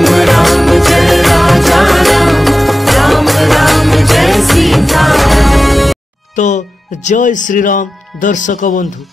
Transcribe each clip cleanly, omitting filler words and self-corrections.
राम राम जय राजा राम, राम राम जय सीता। तो जय श्री राम दर्शक बंधु,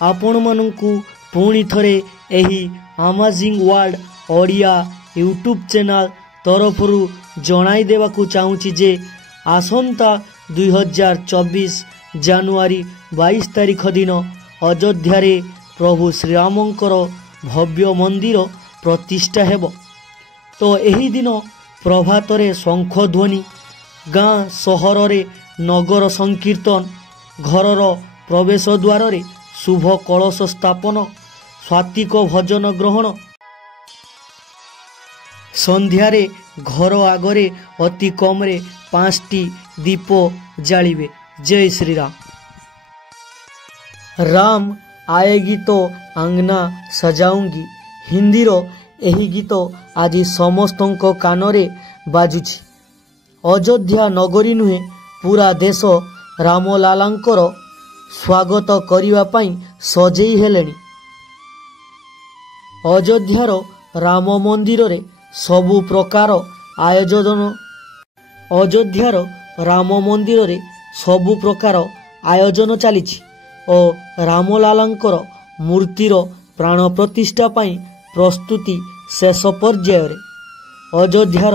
आपण मानंकु पुणी थरे एही amazing world Odia YouTube channel तरफरु जणाई देवाकू चाहूँगी जे आसंता 2024 जानुआरी 22 तारिख दिन अयोध्या प्रभु श्रीरामंकर भव्य मंदिर प्रतिष्ठा हेब। तो यही दिन प्रभातरे शंख ध्वनि, गाँ सहर रे नगर संकीर्तन, घरर प्रवेश द्वार रे शुभ कलश स्थापन, स्वात्विक भजन ग्रहण, संध्यारे घर आगरे अति कमरे 5टी दीप जालिबे। जय श्री राम। राम आएगी तो आंगना सजाऊंगी, हिंदी रो एही गीत आज समस्तों कानरे बाजुछि। अयोध्या नगरी नुहे पूरा देश रामलालांकर स्वागत करिवा पई सजेई हेलेनी। अयोध्यार राम मंदिर रे सबु प्रकार आयोजन, अयोध्यार राम मंदिर रे सबु प्रकार आयोजन चलीछि और रामलालांकर मूर्तिर प्राण प्रतिष्ठा पई प्रस्तुति शेष पर्याय रे। अयोध्यार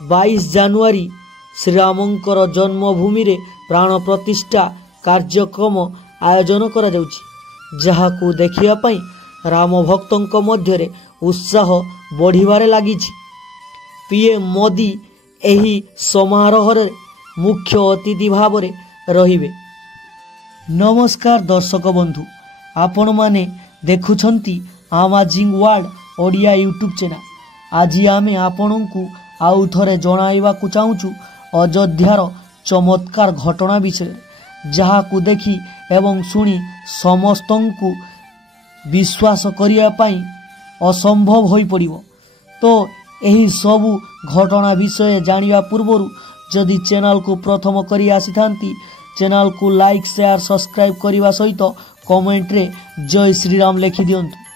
22 जानुआरी श्रीरामंकर जन्मभूमि रे प्राण प्रतिष्ठा कार्यक्रम आयोजन करा जाउछि, जहाकू देखिया पई राम भक्तंक मध्यरे उत्साह बढ़िबारे लागिछि। पीएम मोदी एही समारोह रे मुख्य अतिथि भावरे रहिबे। नमस्कार दर्शक बंधु, आपण माने देखुछंती amazing world Odia YouTube channel. आज आमे आपणंकु आउ थरे जणाइबाकू चाहूछु अयोध्यार चमत्कार घटना विषय, जहाकू देखी एवं सुनी समस्तंकु विश्वास करिया पई असंभव होई पड़िबो। तो एही सबु घटना विषय जानिया पूर्वरु जदि चैनल को प्रथम करी आसीथांती, चैनल को लाइक शेयर सब्सक्राइब करने सहित कमेंट रे जय श्री राम लिखि दियंतु।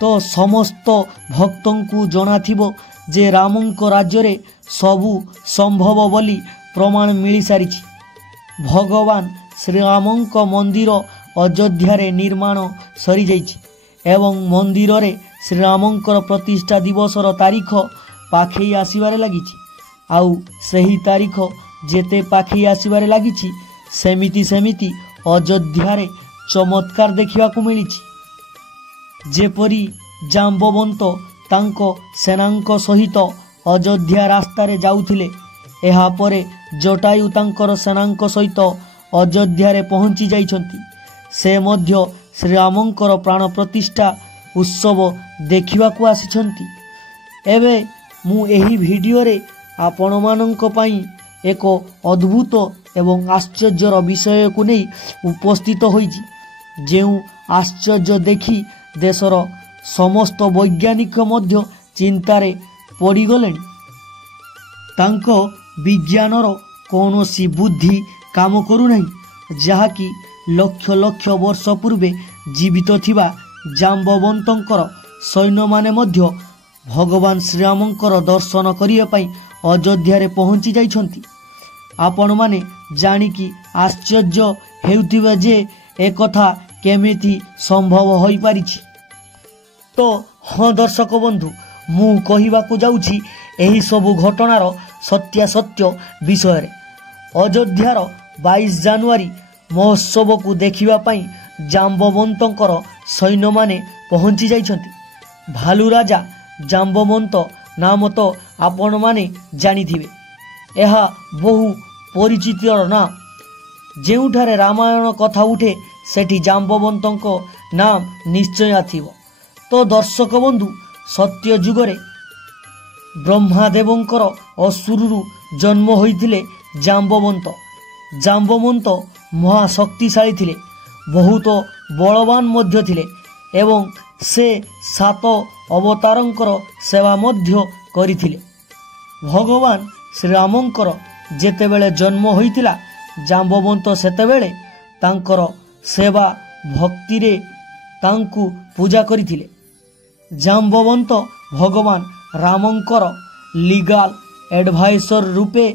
तो समस्त भक्तों को जना थिबो जे रामंक राज्य रे सबु संभव बोली प्रमाण मिली सारिछि। भगवान श्रीरामंक मंदिर अयोध्या रे निर्माण सरी जाइछि एवं मंदिर रे श्रीरामंकर प्रतिष्ठा दिवसर तारीख पाखई आसीबारे लागिछि। आउ सही तारीख जेते पाखई आसीबारे लागिछि सेमिति सेमिति अयोध्या रे चमत्कार देखिबाकू मिलिछि। जेपरी जाम्बवंत तांको सेनांक सहित अयोध्या रास्ता रे जाउथिले, एहा परे जटायु तांकर सेनांक सहित अयोध्या रे पहुंची जाइछंती। से मध्य श्रीरामंकर प्राण प्रतिष्ठा उत्सव देखिबाकू आसिछंती। एबे मु एही वीडियो रे आपण मानंक पई एक अद्भुत एवं आश्चर्यर विषय को नहीं उपस्थित होइछि, जेउ आश्चर्य देखी देशर समस्त वैज्ञानिक मध्य चिंतारे पड़गलेनी। तांको विज्ञानर कौनसी बुद्धि काम करू नहीं, जहाँकि लक्ष लक्ष वर्ष पूर्वे जीवित थिबा जाम्बवंतंकर सैन्य माने मध्य भगवान श्रीरामंकर दर्शन करिया पई अयोध्या रे पहुंची जाइछंती। आपण माने जानिकी आश्चर्य हेउथिबा जे एकथा केमिति संभव होई पारिछि। तो हाँ दर्शक बंधु, मु कहिबाकू जाउछि एही सबु घटनार सत्यासत्य विषय रे। अयोध्यार 22 जानुआरी महोत्सव को देखिबा पई जाम्बवंतंकर सैन्य माने पहुंची जाइछंती। भालू राजा जाम्बवंत नाम तो आपण माने जानिथिबे। एहा बहु परिचित नाम, जेउठारे रामायण कथा उठे सेठी जाम्बवंतंक नाम निश्चय आथिबो। तो दर्शक बंधु, सत्य जुगरे ब्रह्मादेवंकर असुरु जन्म होइथिले जाम्बवंत। जाम्बवंत महाशक्तिशाली थिले, बहुत बलवान मध्य थिले एवं से 7 अवतारंकर सेवा मध्य करिथिले। भगवान श्रीरामंकर जेतेबेले जन्म होइतिला, जाम्बवंत सेतेबेले तांकर सेवा भक्ति रे तांकु पूजा करिथिले। जाम्बवंत भगवान रामंकर लीगल एडवाइजर रूपे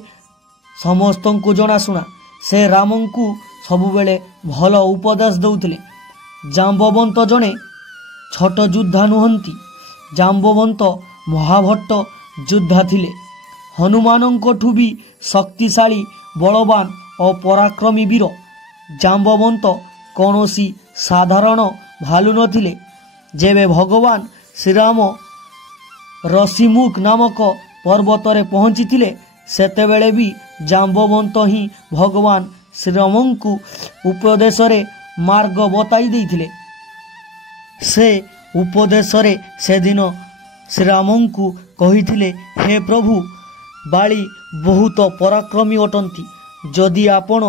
समस्त को जनाशुना से राम को सबुबले भल उपदेश दौले। जाम्बवंत जड़े छोट योद्धा नुहंती, जाम्बवंत महाभट्ट योद्धा थिले। हनुमानंकठू भी शक्तिशाली बलवान और पराक्रमी वीर जाम्बवंत कौनसी साधारण भालू नथिले। जेबे भगवान श्रीराम रसीमुख नामक पर्वतरे पहुँची सेतेबेले भी जाम्बवंत ही भगवान श्रीराम को उपदेश मार्ग बताई देइथिले। से उपदेश से दिन श्रीराम को कहिथिले, हे प्रभु, बाली बहुत पराक्रमी अटंती। जदि आपण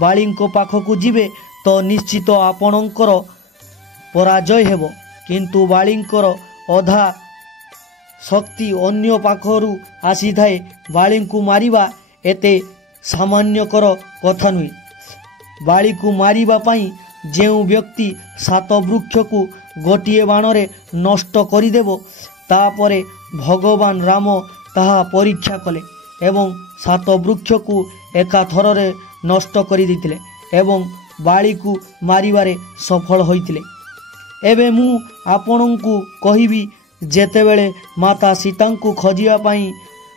बाली पाखक जीवे तो निश्चित आपणकर पराजय हेब, किंतु बालींकर अधा शक्ति अन्य पाखरु आसी थाए। बाली को मारिबा एते सामान्यकर कथा नुहे। बाली को मारिबा पाई जेउ व्यक्ति 7 वृक्ष को गोटिए बाणरे नष्ट करिदेव, तापरे भगवान राम ताहा परीक्षा कले एवं 7 वृक्ष को एका थररे नष्ट करि दिथिले एवं बाली को मारिबारे सफल होइतिले। एबे मु आपणंकु कहिबी, जेतेबेले माता सीता को खोजिया पाई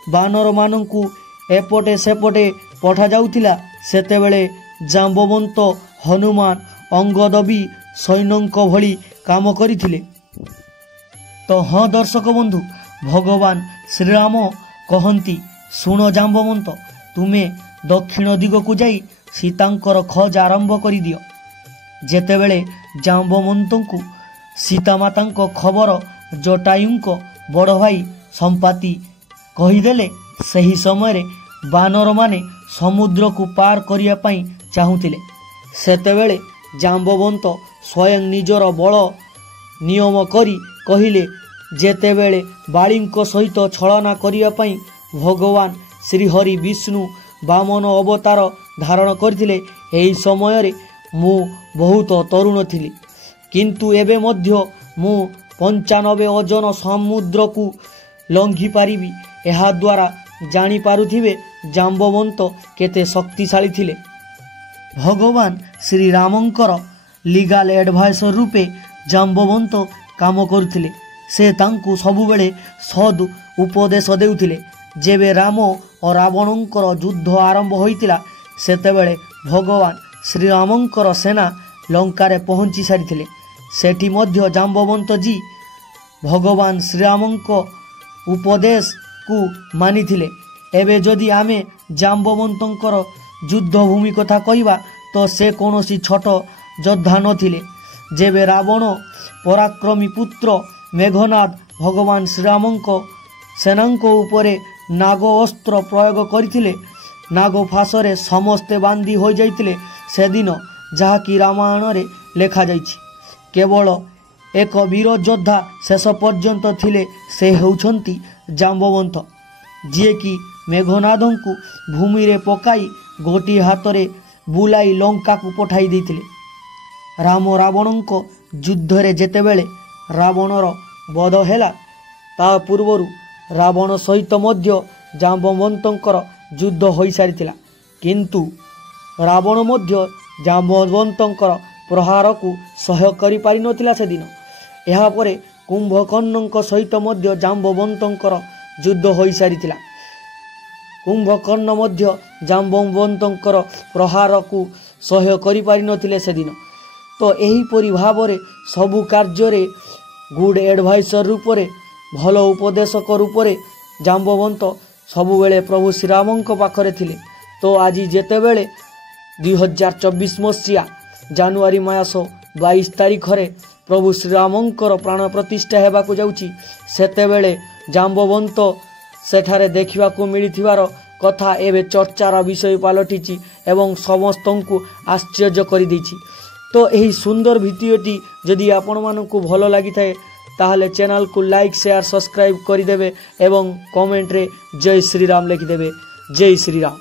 बानर मानंकु एपटे सेपटे पठा जाउथिला, सेतेबेले जाम्बवंत हनुमान अंगद भी सैन्यक भली काम करिथिले। तो हाँ दर्शक बंधु, भगवान श्रीराम कहती, शुण जाम्बवंत, तुमे दक्षिण दिग को जाई सीतांकर खोज आरंभ कर दियो। जेतेबेले जाम्बवंत को सीतामाता खबर जटायुंको बड़ भाई संपाति कहीदेले, सही समय बानर माने समुद्र को पार करिया पाई चाहुतिले। सेतेबेले जाम्बवंत स्वयं निजर बल नियम करी कहिले, जेतेबेले बालींको सहित छलना करिया पाई भगवान श्रीहरि विष्णु वामन अवतार धारण करथिले, एही समय रे मु बहुत तरुण थिली, किंतु एबे मध्य मु 95 ओजन समुद्र को लंघी पारिबी। एहा द्वारा जानी पारुथिबे जाम्बवंत केते शक्तिशाली थिले। भगवान श्री रामंकर लीगल एडवाइजर रूपे जाम्बवंत काम करुथिले। से तांकु सबुबेले सद उपदेश देउथिले। जेबे राम और रावणंकर युद्ध आरंभ होइतिला, सेतेबेले भगवान श्रीरामंकर सेना लंकारे पहुंची सारिथिले। सेठी मध्य जाम्बवंत जी भगवान श्रीरामंक उपदेश को मानिथिले। एबे जदि आमे जाम्बवंतंकर युद्ध भूमि कथा कहिबा तो से कोनोसी छोट योद्धा नथिले। जेबे रावण पराक्रमी पुत्र मेघनाद भगवान श्रीरामंक सेनांक उपरे नाग अस्त्र प्रयोग करथिले, नाग फासरे समस्ते बांधी हो जाइतिले सेदिन, जहाँकि रामायण रे लेखा जाइछि। केवल एक वीर योद्धा शेष पर्यंत थिले, से हेउछंती जाम्बवंत, जिए कि मेघनादंकु भूमि रे पकाई गोटी हातरे बुलाई लंका को पठाई देथिले। राम रावणंक युद्ध रे जेतेबेले रावणर बध हेला, ता पूर्वरु रावण सहित मध्य जाम्बवंतंकर युद्ध होई सारिथिला, किंतु रावण मध्य जाम्बवंतंकर प्रहार को सह्य करि पारि नथिला सेदिन। एहा परे कुंभकर्णंक सहित मध्य जाम्बवंतंकर युद्ध होई सारिथिला। कुंभकर्ण मध्य जाम्बवंतंकर प्रहार को सह्य करि पारि नथिले सेदिन। तो एहीपरि भावरे सबु कार्य गुड एडवाइजर रूपरे भल उपदेशक रूपरे जाम्बवंत सबुबेले प्रभु श्रीरामंक पाखरे थिले। तो आज जेतेबेले 2024 मसीहा जानुआरी मास 22 तारीख रे प्रभु श्रीरामंकर प्राण प्रतिष्ठा हेबाकु जाउची, सेतेबेले जाम्बवंत सेठारे देखिबाकु मिलिथिबार कथा एबे चर्चार विषय पालटिची एवं समस्तंकु आश्चर्य करि दैछि। तो एही सुंदर भिडियोटी जदि आपण मानकु भल लागि थाए ताहले चैनल को लाइक शेयर सब्सक्राइब करिदेबे एवं कमेंट रे जय श्री राम लिखिदेबे। जय श्री राम।